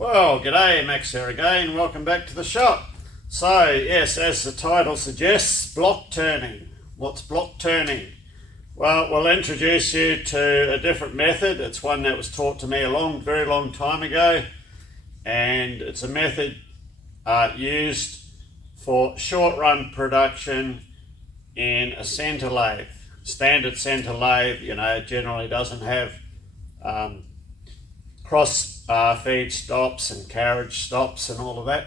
Well, g'day, Max here again. Welcome back to the shop. So, yes, as the title suggests, block turning. What's block turning? Well, we'll introduce you to a different method. It's one that was taught to me a very long time ago, and it's a method used for short run production in a centre lathe. Standard centre lathe, generally doesn't have cross feed stops and carriage stops and all of that,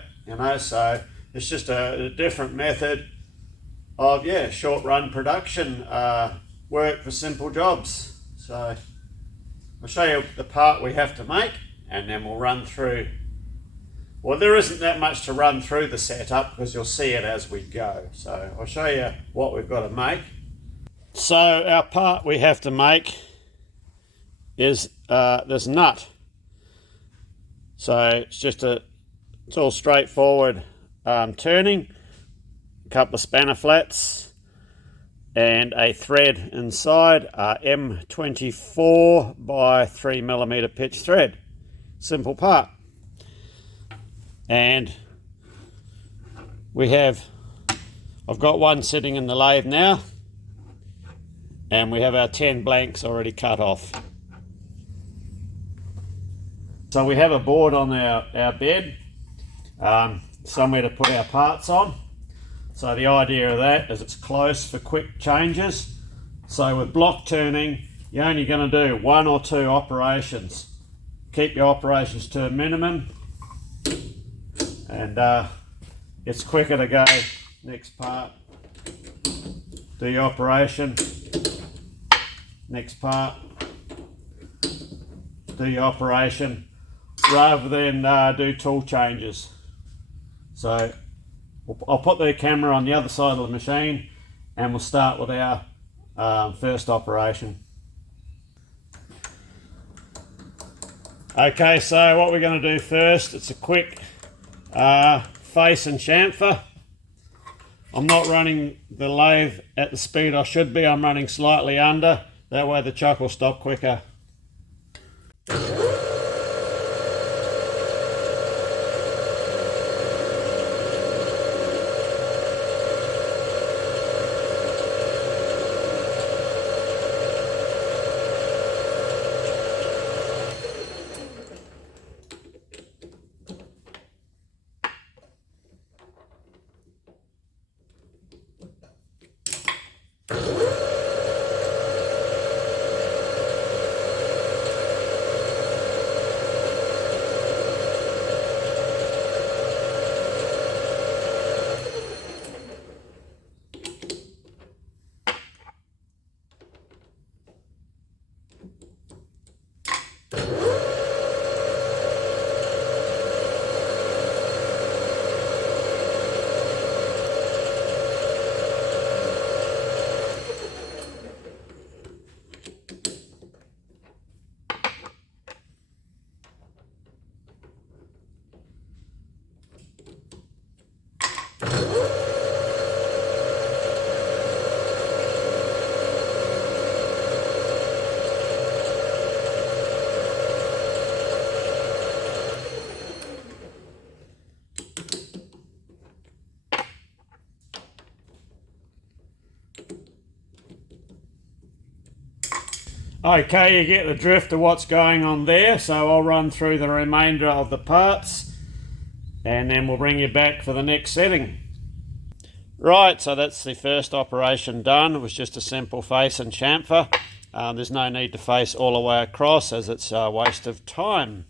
so it's just a different method of short run production work for simple jobs. So I'll show you the part we have to make, and then we'll run through. Well, there isn't that much to run through the setup because you'll see it as we go. So I'll show you what we've got to make. So our part we have to make is this nut. So it's all straightforward turning, a couple of spanner flats and a thread inside, M24 by 3mm pitch thread. Simple part. And I've got one sitting in the lathe now, and we have our 10 blanks already cut off. So we have a board on our bed, somewhere to put our parts on. So the idea of that is it's close for quick changes. So with block turning, you're only going to do 1 or 2 operations. Keep your operations to a minimum, and it's quicker to go next part, do your operation, next part, do your operation, rather than do tool changes. So I'll put the camera on the other side of the machine and we'll start with our first operation. Okay, so what we're going to do first, it's a quick face and chamfer. I'm not running the lathe at the speed I should be. I'm running slightly under, that way the chuck will stop quicker. Okay, you get the drift of what's going on there, so I'll run through the remainder of the parts and then we'll bring you back for the next setting. Right, so that's the first operation done. It was just a simple face and chamfer. There's no need to face all the way across as it's a waste of time.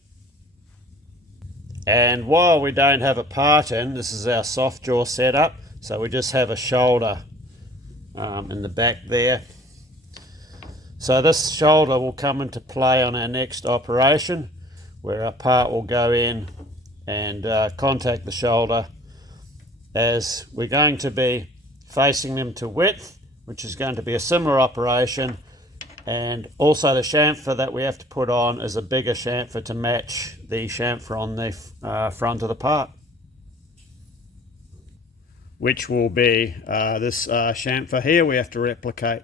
And while we don't have a part in, this is our soft jaw setup, so we just have a shoulder in the back there. So this shoulder will come into play on our next operation, where our part will go in and contact the shoulder, as we're going to be facing them to width, which is going to be a similar operation, and also the chamfer that we have to put on is a bigger chamfer to match the chamfer on the front of the part, which will be this chamfer here we have to replicate.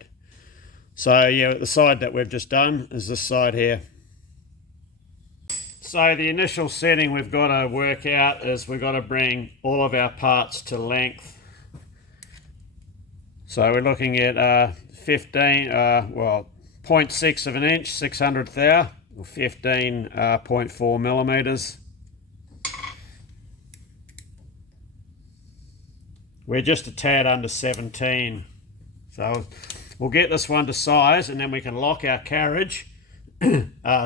So yeah, the side that we've just done is this side here. So the initial setting we've got to work out is we've got to bring all of our parts to length. So we're looking at 0.6 of an inch, 600th thou, or 15.4 millimeters. We're just a tad under 17. So we'll get this one to size, and then we can lock our carriage,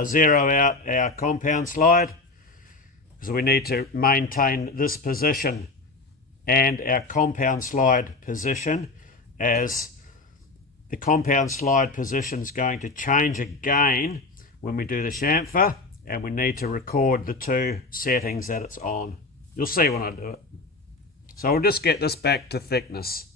zero out our compound slide, because we need to maintain this position and our compound slide position, as the compound slide position is going to change again when we do the chamfer, and we need to record the two settings that it's on. You'll see when I do it. So we'll just get this back to thickness.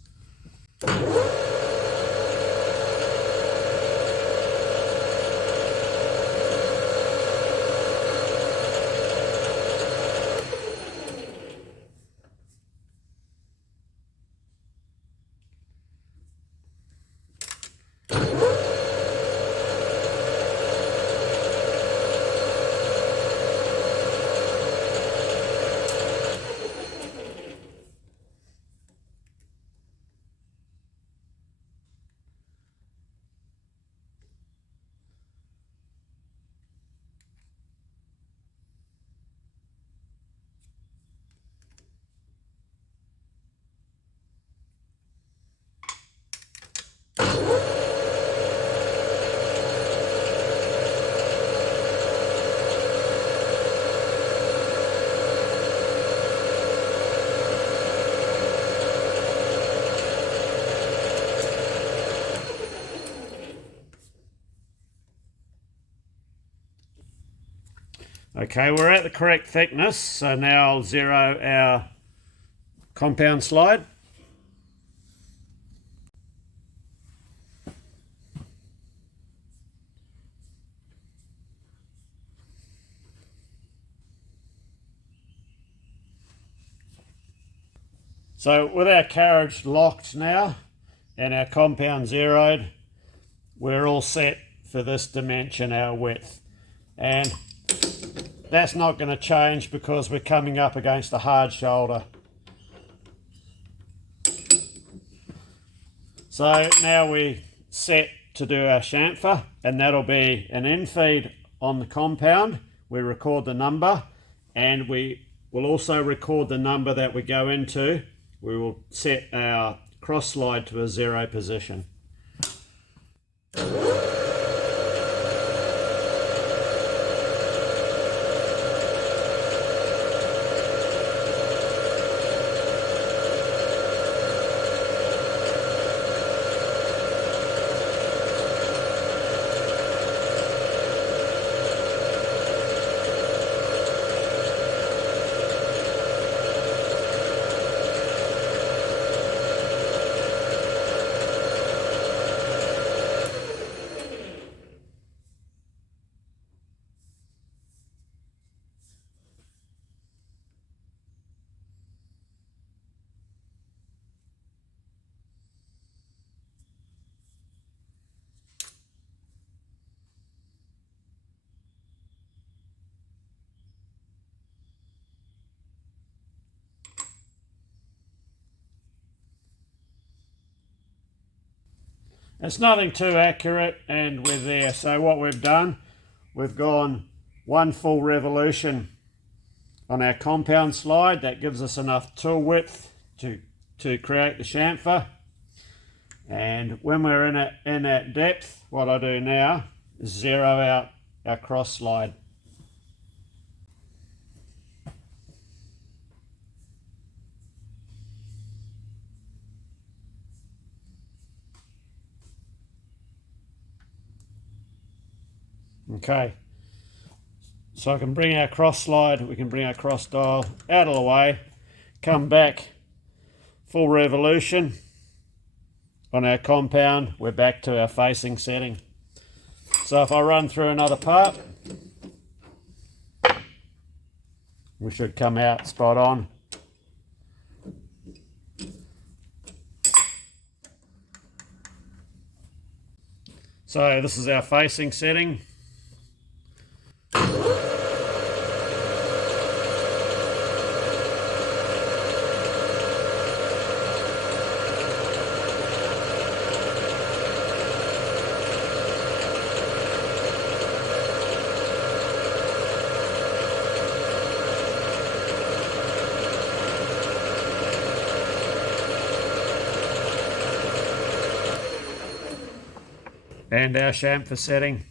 Okay, we're at the correct thickness, so now I'll zero our compound slide. So with our carriage locked now and our compound zeroed, we're all set for this dimension, our width. And that's not going to change because we're coming up against a hard shoulder. So now we set to do our chamfer, and that'll be an infeed on the compound. We record the number, and we will also record the number that we go into. We will set our cross slide to a 0 position. It's nothing too accurate, and we're there. So what we've done, we've gone one full revolution on our compound slide. That gives us enough tool width to create the chamfer. And when we're in that depth, what I do now is zero out our cross slide. Okay, so I can bring our cross slide, we can bring our cross dial out of the way, come back, full revolution on our compound, we're back to our facing setting. So if I run through another part, we should come out spot on. So this is our facing setting. and our chamfer setting.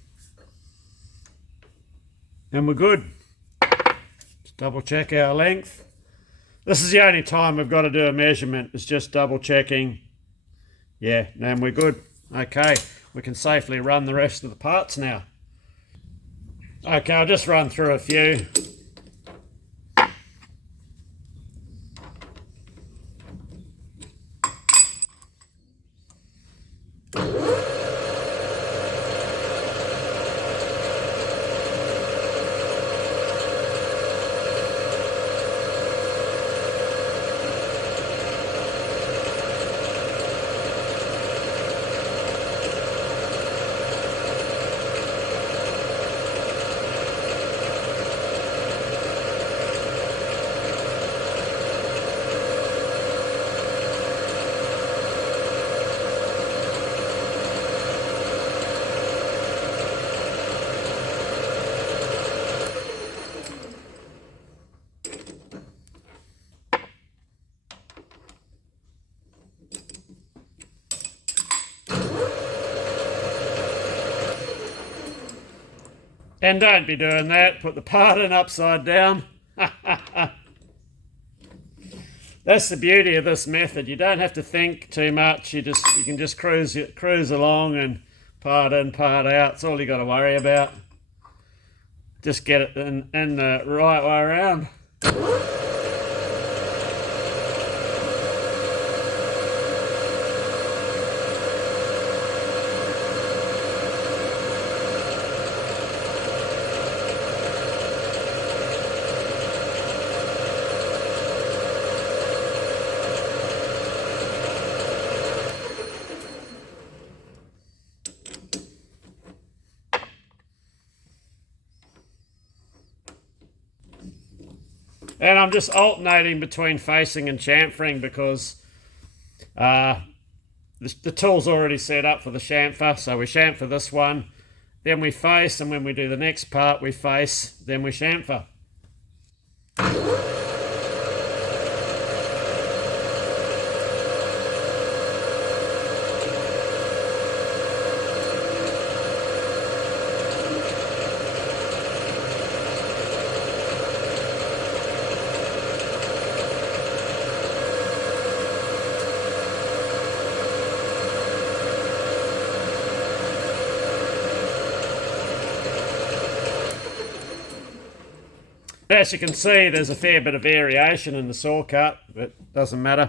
And we're good. Just double check our length. This is the only time we've got to do a measurement. It's just double checking. Yeah, and we're good. Okay, we can safely run the rest of the parts now. Okay, I'll just run through a few. And don't be doing that, put the part in upside down. That's the beauty of this method. You don't have to think too much. You can just cruise along and part in, part out. That's all you got to worry about. Just get it in the right way around. And I'm just alternating between facing and chamfering because the tool's already set up for the chamfer. So we chamfer this one, then we face, and when we do the next part, we face, then we chamfer. As you can see, there's a fair bit of variation in the saw cut, but it doesn't matter.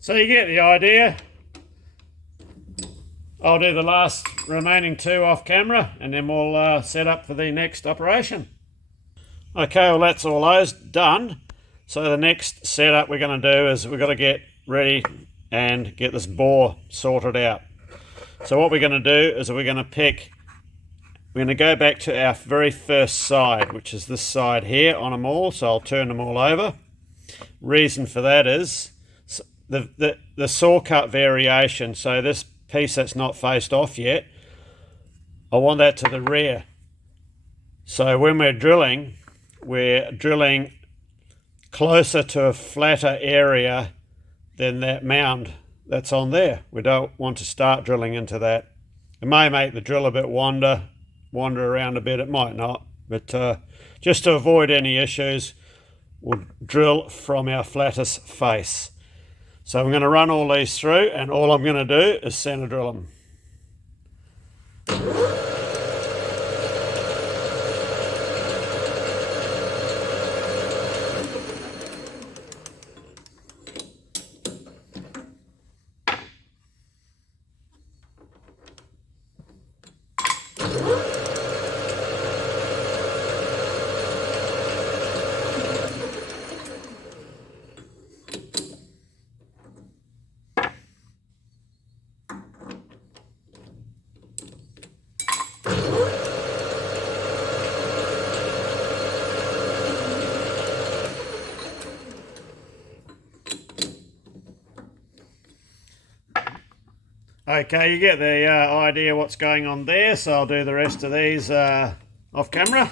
So you get the idea. I'll do the last remaining two off camera and then we'll set up for the next operation. Okay, well that's all those done. So the next setup we're going to do is we've got to get ready and get this bore sorted out. So what we're going to do is we're going to go back to our very first side, which is this side here on them all. So I'll turn them all over. Reason for that is the saw cut variation. So this piece that's not faced off yet, I want that to the rear. So when we're drilling closer to a flatter area than that mound that's on there. We don't want to start drilling into that. It may make the drill a bit wander around a bit, it might not, but just to avoid any issues, we'll drill from our flattest face. So I'm going to run all these through, and all I'm going to do is center drill them. Okay, you get the idea what's going on there, so I'll do the rest of these off camera.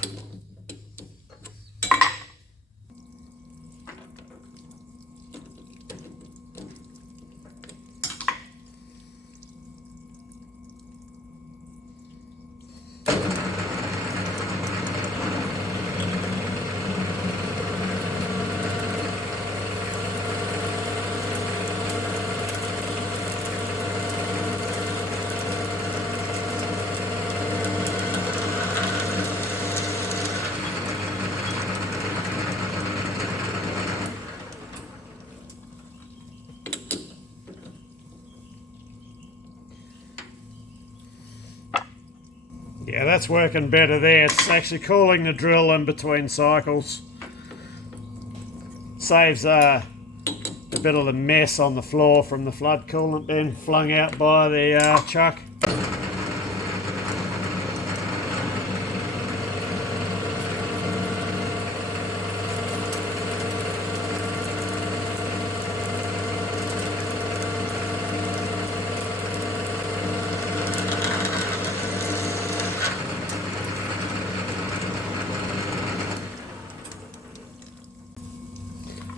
Yeah, that's working better there. It's actually cooling the drill in between cycles. Saves a bit of the mess on the floor from the flood coolant being flung out by the chuck.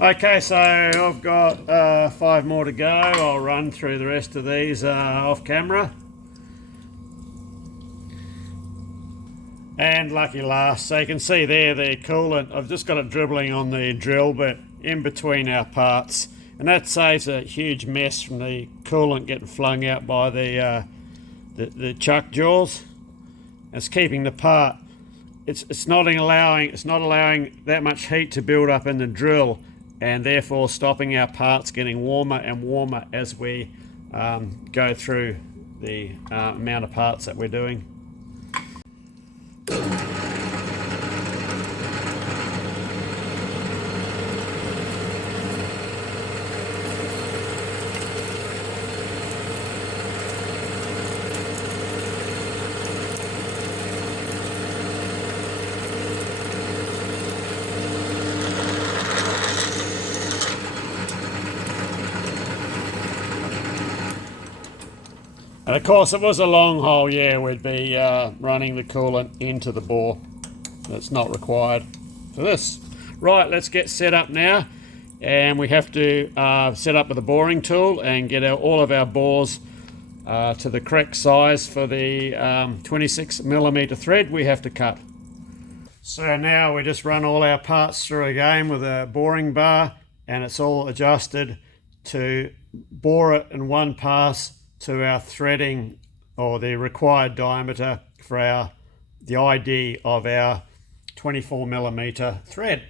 Okay, so I've got 5 more to go. I'll run through the rest of these off camera. And lucky last, so you can see there the coolant, I've just got it dribbling on the drill bit in between our parts, and that saves a huge mess from the coolant getting flung out by the chuck jaws. It's keeping the part, it's not allowing that much heat to build up in the drill, and therefore stopping our parts getting warmer and warmer as we go through the amount of parts that we're doing. And of course, if it was a long hole, yeah, we'd be running the coolant into the bore. That's not required for this. Right, let's get set up now. And we have to set up with a boring tool and get all of our bores to the correct size for the 26mm thread we have to cut. So now we just run all our parts through again with a boring bar, and it's all adjusted to bore it in one pass to our threading, or the required diameter for the ID of our 24mm thread.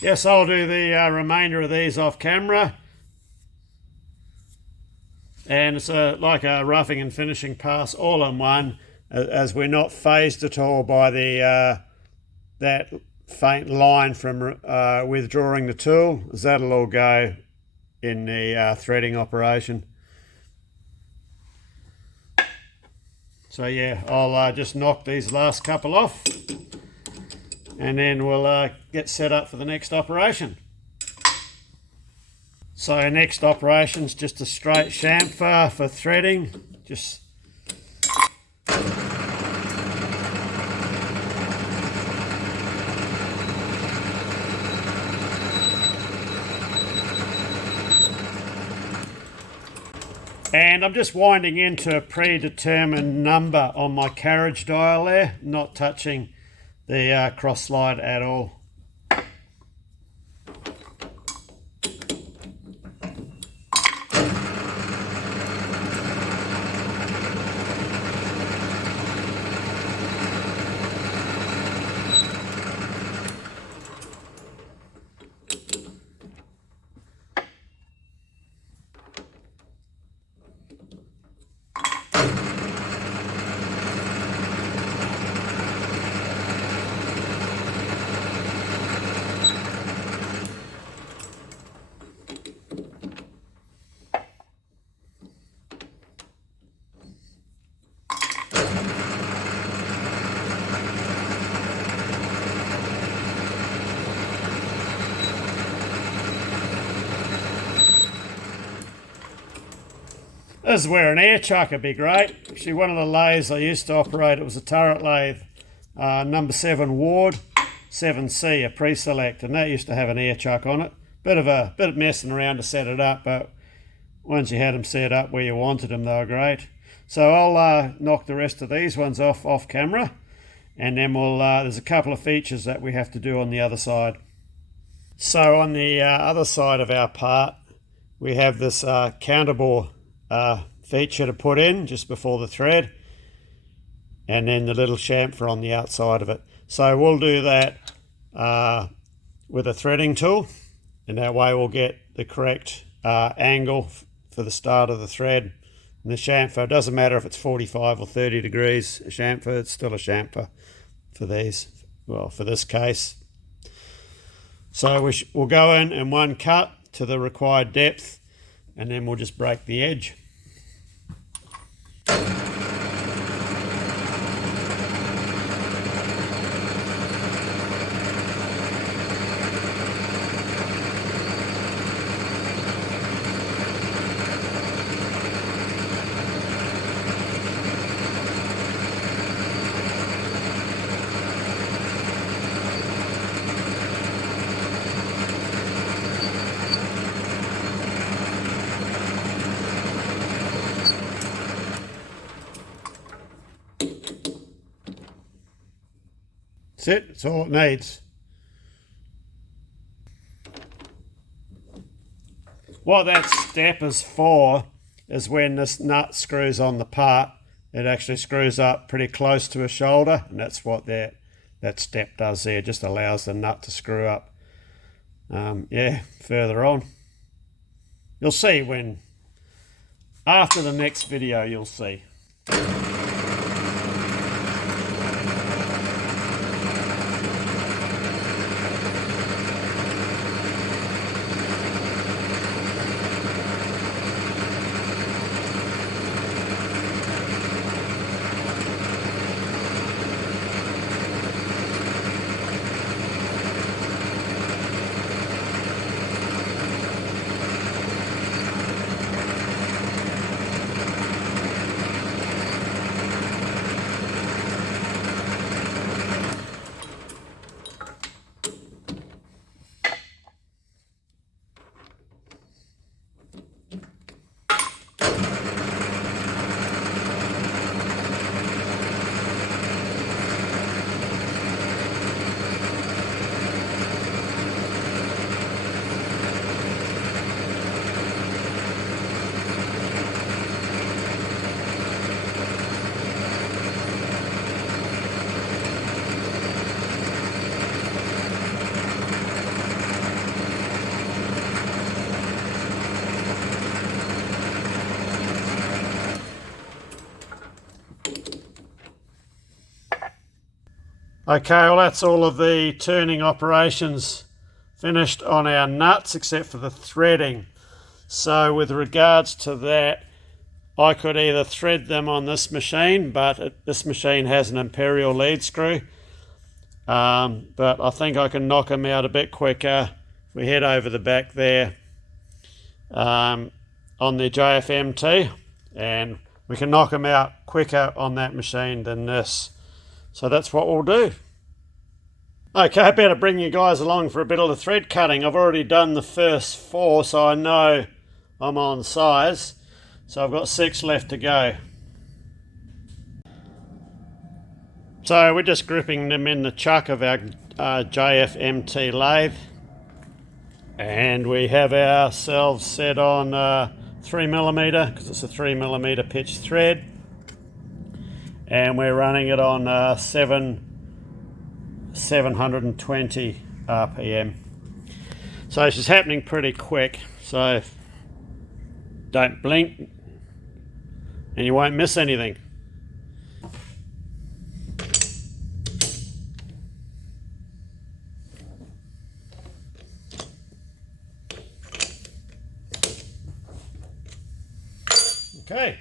Yes, I'll do the remainder of these off camera. And it's like a roughing and finishing pass all in one, as we're not phased at all by the that faint line from withdrawing the tool, as that'll all go in the threading operation. So yeah, I'll just knock these last couple off, and then we'll get set up for the next operation. So next operation is just a straight chamfer for threading. Just And I'm just winding into a predetermined number on my carriage dial there, not touching the cross slide at all. This is where an air chuck would be great. Actually, one of the lathes I used to operate, it was a turret lathe, number 7 Ward, 7C, a pre-select, and that used to have an air chuck on it. Bit of messing around to set it up, but once you had them set up where you wanted them, they were great. So I'll knock the rest of these ones off camera, and then there's a couple of features that we have to do on the other side. So on the other side of our part, we have this counterbore feature to put in just before the thread, and then the little chamfer on the outside of it. So we'll do that with a threading tool, and that way we'll get the correct angle for the start of the thread. And the chamfer, it doesn't matter if it's 45 or 30 degrees, a chamfer, it's still a chamfer for these, well, for this case. So we'll go in one cut to the required depth, and then we'll just break the edge. That's it, that's all it needs. What that step is for is when this nut screws on the part, it actually screws up pretty close to a shoulder, and that's what that step does there, just allows the nut to screw up. Yeah, further on. You'll see when, after the next video, you'll see. Okay, well that's all of the turning operations finished on our nuts except for the threading. So with regards to that, I could either thread them on this machine, but this machine has an imperial lead screw. But I think I can knock them out a bit quicker. If we head over the back there on the JFMT, and we can knock them out quicker on that machine than this. So that's what we'll do. Okay, I better bring you guys along for a bit of the thread cutting. I've already done the first 4, so I know I'm on size. So I've got 6 left to go. So we're just gripping them in the chuck of our JFMT lathe, and we have ourselves set on 3mm, because it's a 3mm pitch thread, and we're running it on 720 RPM. So this is happening pretty quick, so don't blink and you won't miss anything. Okay.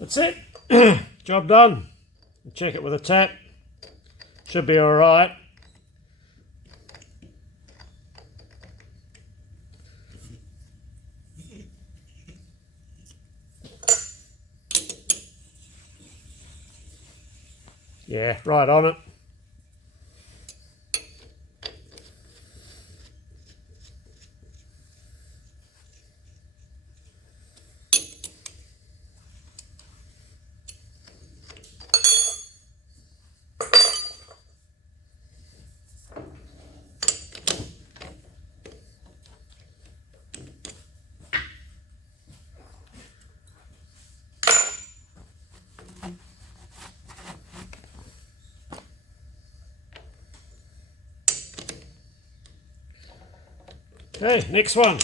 That's it. Job done. Check it with a tap. Should be all right. Yeah, right on it. Okay, next one.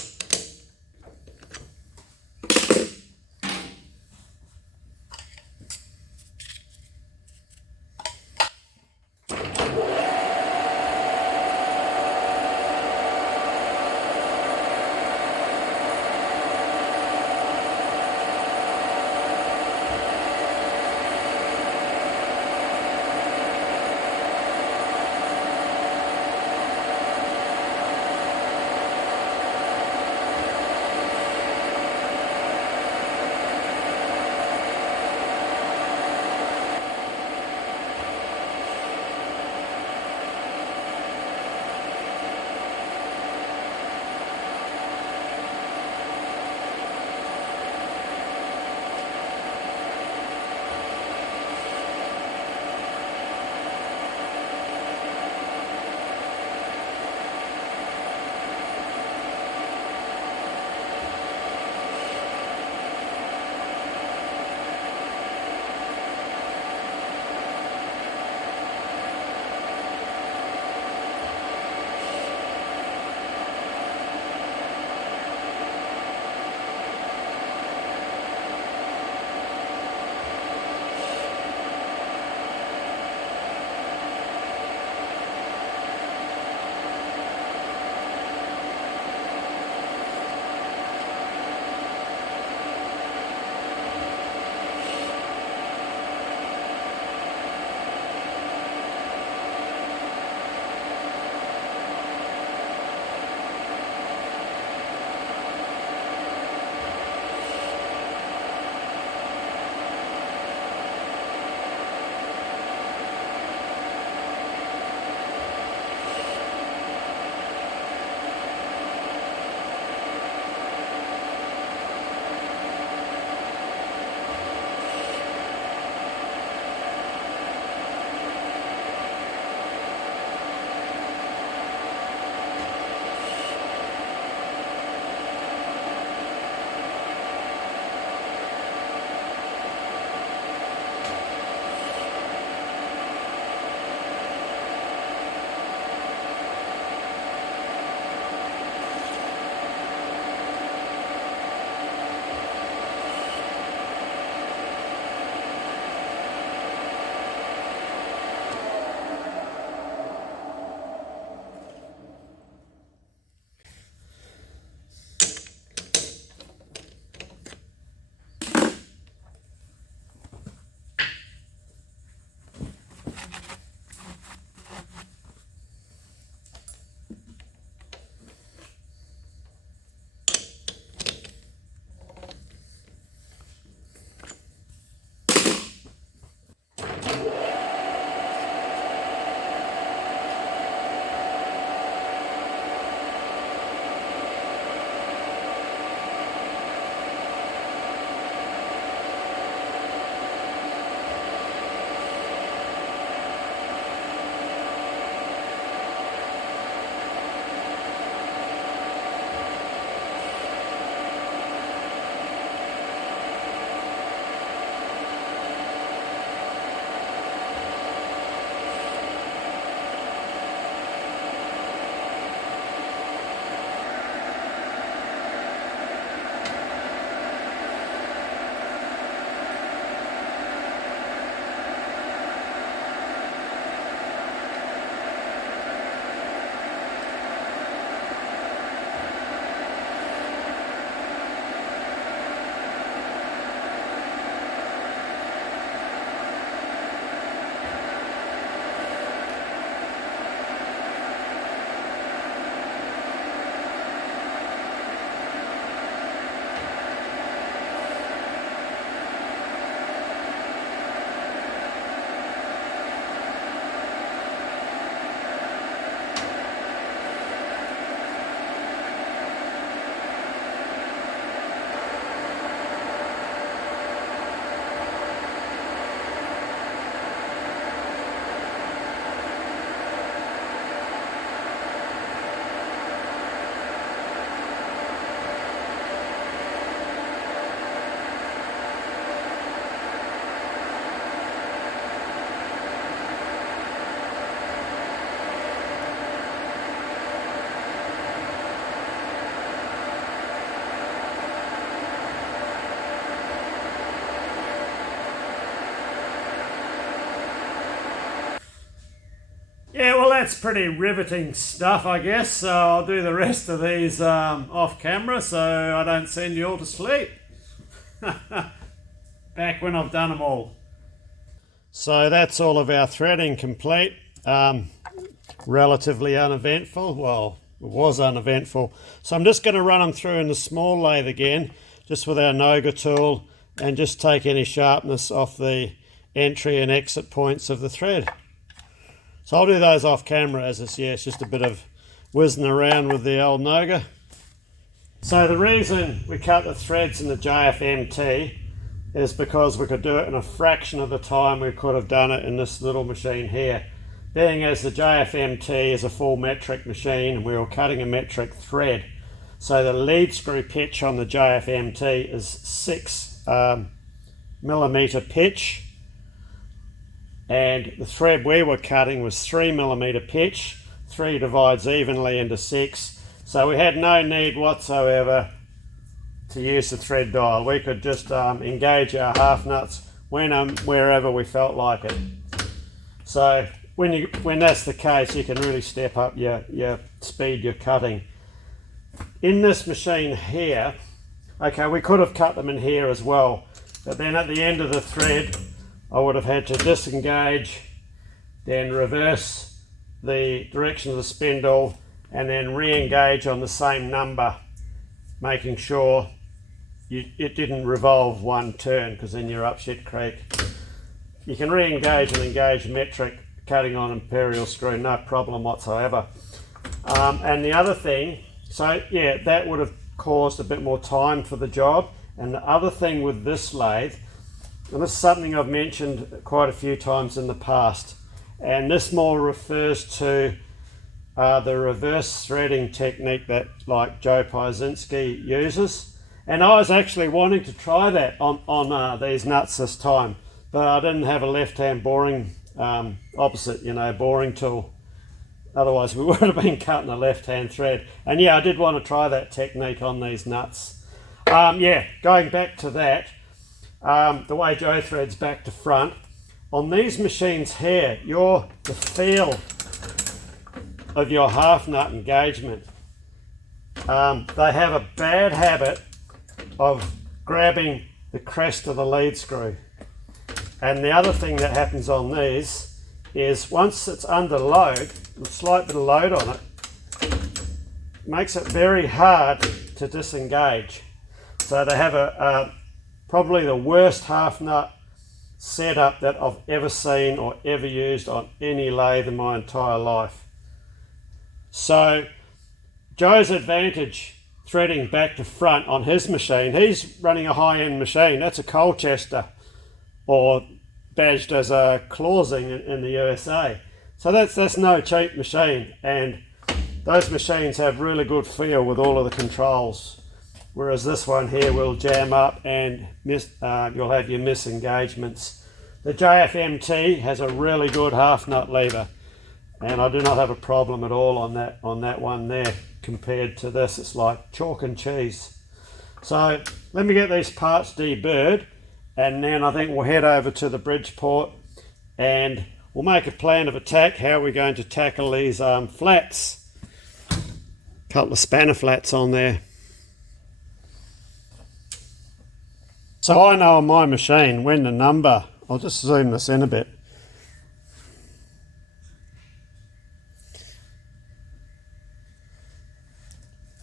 that's pretty riveting stuff, I guess. So I'll do the rest of these off camera so I don't send you all to sleep. Back when I've done them all. So that's all of our threading complete. Relatively uneventful. Well, it was uneventful. So I'm just going to run them through in the small lathe again, just with our Noga tool, and just take any sharpness off the entry and exit points of the thread. So I'll do those off camera, as it's just a bit of whizzing around with the old Noga. So the reason we cut the threads in the JFMT is because we could do it in a fraction of the time we could have done it in this little machine here. Being as the JFMT is a full metric machine and we were cutting a metric thread. So the lead screw pitch on the JFMT is 6 millimeter pitch, and the thread we were cutting was 3 millimeter pitch. 3 divides evenly into 6, so we had no need whatsoever to use the thread dial. We could just engage our half nuts wherever we felt like it. So when that's the case, you can really step up your speed you're cutting. In this machine here, okay, we could have cut them in here as well, but then at the end of the thread I would have had to disengage, then reverse the direction of the spindle, and then re-engage on the same number, making sure it didn't revolve one turn, because then you're up shit creek. You can re-engage and engage metric cutting on imperial screw, no problem whatsoever. And the other thing, so yeah, that would have caused a bit more time for the job. And the other thing with this lathe, and this is something I've mentioned quite a few times in the past, and this more refers to the reverse threading technique that like Joe Piezinski uses. And I was actually wanting to try that on these nuts this time, but I didn't have a left-hand boring opposite, boring tool. Otherwise we would have been cutting a left-hand thread. And yeah, I did want to try that technique on these nuts. Going back to that, the way Joe threads back to front, on these machines here, the feel of your half nut engagement, they have a bad habit of grabbing the crest of the lead screw. And the other thing that happens on these is once it's under load, a slight bit of load on it, makes it very hard to disengage. So they have probably the worst half nut setup that I've ever seen or ever used on any lathe in my entire life. So Joe's advantage threading back to front on his machine, he's running a high-end machine. That's a Colchester, or badged as a Clausing in the USA. So that's no cheap machine, and those machines have really good feel with all of the controls, whereas this one here will jam up and you'll have your misengagements. The JFMT has a really good half nut lever, and I do not have a problem at all on that one there. Compared to this, it's like chalk and cheese. So let me get these parts deburred, and then I think we'll head over to the Bridgeport and we'll make a plan of attack, how we're going to tackle these flats. A couple of spanner flats on there. So I know on my machine when the number, I'll just zoom this in a bit.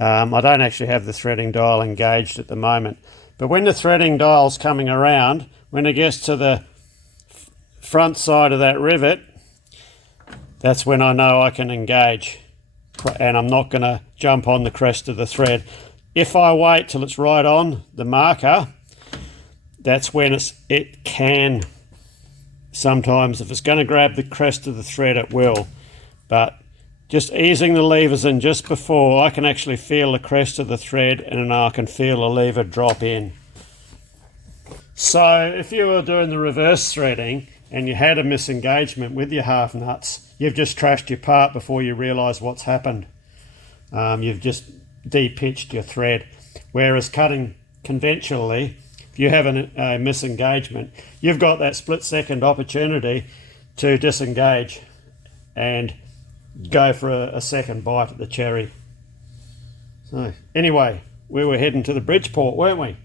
I don't actually have the threading dial engaged at the moment, but when the threading dial's coming around, when it gets to the front side of that rivet, that's when I know I can engage, and I'm not going to jump on the crest of the thread. If I wait till it's right on the marker, that's when it can, sometimes if it's going to grab the crest of the thread, it will, but just easing the levers in just before, I can actually feel the crest of the thread, and I can feel the lever drop in. So if you were doing the reverse threading and you had a misengagement with your half nuts, you've just trashed your part before you realise what's happened. You've just de-pitched your thread. Whereas cutting conventionally, if you have a misengagement, you've got that split-second opportunity to disengage, and go for a second bite at the cherry. So anyway, we were heading to the Bridgeport, weren't we?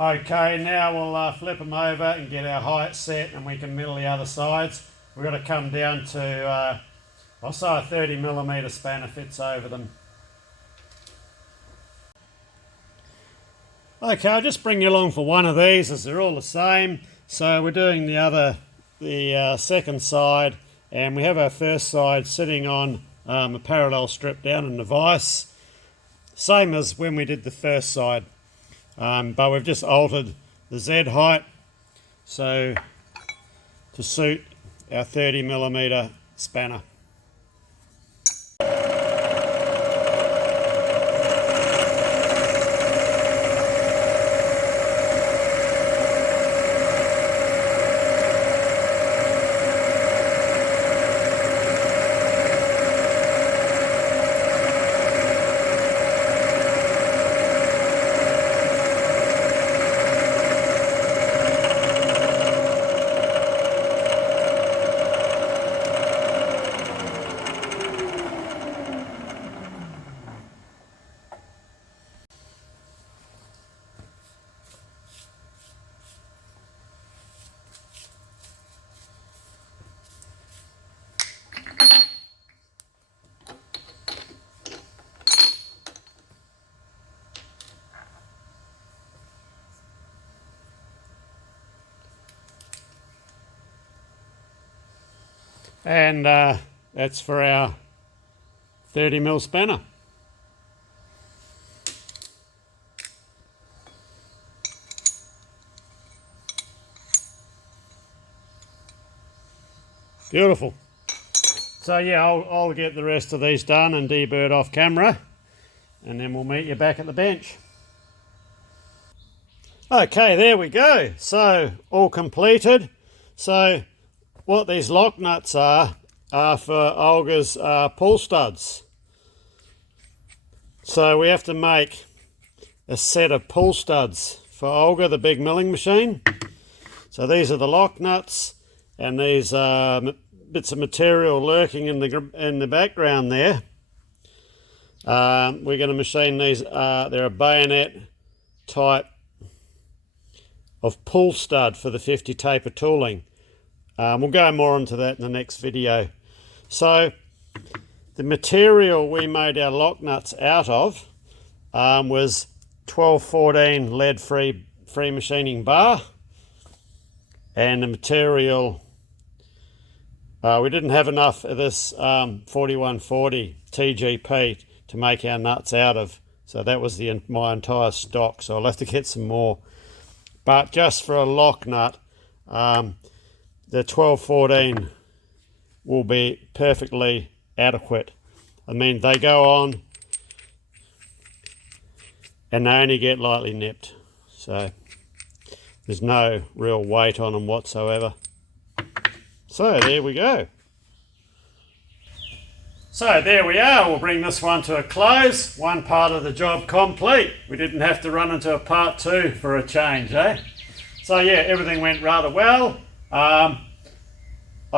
Okay, now we'll flip them over and get our height set, and we can mill the other sides. We've got to come down to, I'll say a 30mm spanner fits over them. Okay, I'll just bring you along for one of these as they're all the same. So we're doing the second side, and we have our first side sitting on a parallel strip down in the vise. Same as when we did the first side. But we've just altered the Z height so to suit our 30mm spanner. And that's for our 30mm spanner. Beautiful. So yeah, I'll get the rest of these done and debird off camera, and then we'll meet you back at the bench. Okay, there we go. So all completed. So what these lock nuts are for Olga's pull studs. So we have to make a set of pull studs for Olga, the big milling machine. So these are the lock nuts, and these bits of material lurking in the background there. We're going to machine these. They're a bayonet type of pull stud for the 50 taper tooling. We'll go more into that in the next video. So the material we made our lock nuts out of was 1214 lead free machining bar, and the material We didn't have enough of this 4140 TGP to make our nuts out of, so that was my entire stock, so I'll have to get some more. But just for a lock nut, the 1214 will be perfectly adequate. I mean, they go on and they only get lightly nipped, so there's no real weight on them whatsoever. So there we go. So there we are, we'll bring this one to a close. One part of the job complete. We didn't have to run into a part two for a change, eh? So yeah, everything went rather well. I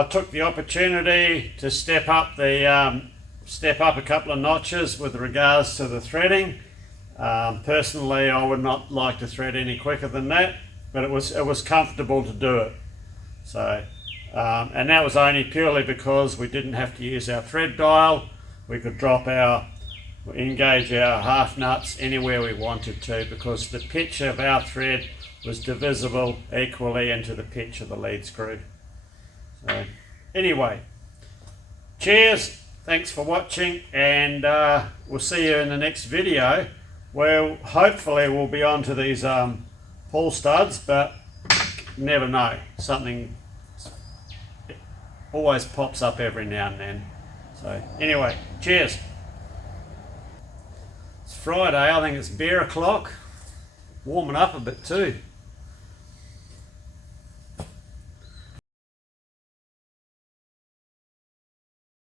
took the opportunity to step up a couple of notches with regards to the threading. Personally, I would not like to thread any quicker than that, but it was comfortable to do it. So. And that was only purely because we didn't have to use our thread dial. We could engage our half nuts anywhere we wanted to, because the pitch of our thread was divisible equally into the pitch of the lead screw. So anyway, cheers, thanks for watching, and we'll see you in the next video, where hopefully we'll be on to these pull studs, but never know, something always pops up every now and then. So anyway, cheers. It's Friday, I think it's beer o'clock. Warming up a bit too.